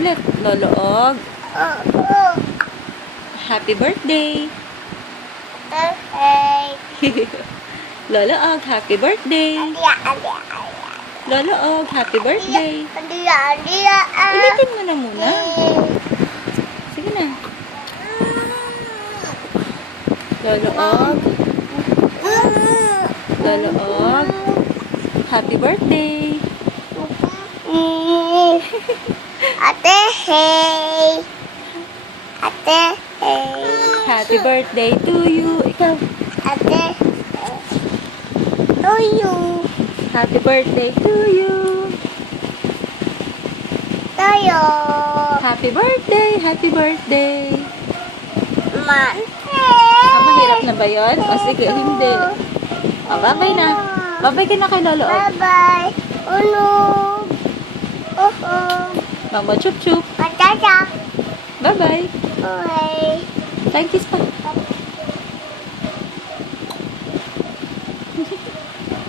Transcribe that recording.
Ulit. Lolo Og. Oh. Happy birthday. Hey. Lolo Og, happy birthday. Lolo Og, happy birthday. Ulitin mo na muna. Sige na. Lolo Og. Lolo Og. Happy birthday. Ate, hey. Ate, hey. Happy birthday to you. Ikaw. Ate, to you. Happy birthday to you. Tayo. Happy birthday. Happy birthday. Man. Mahirap na ba yun? O sige, hindi. O, bye-bye na. Bye-bye ka na kay Lolo Og. Bye-bye. Ulog. Mama chup-chup. Matata. Bye-bye. Okay. Thank you, pa.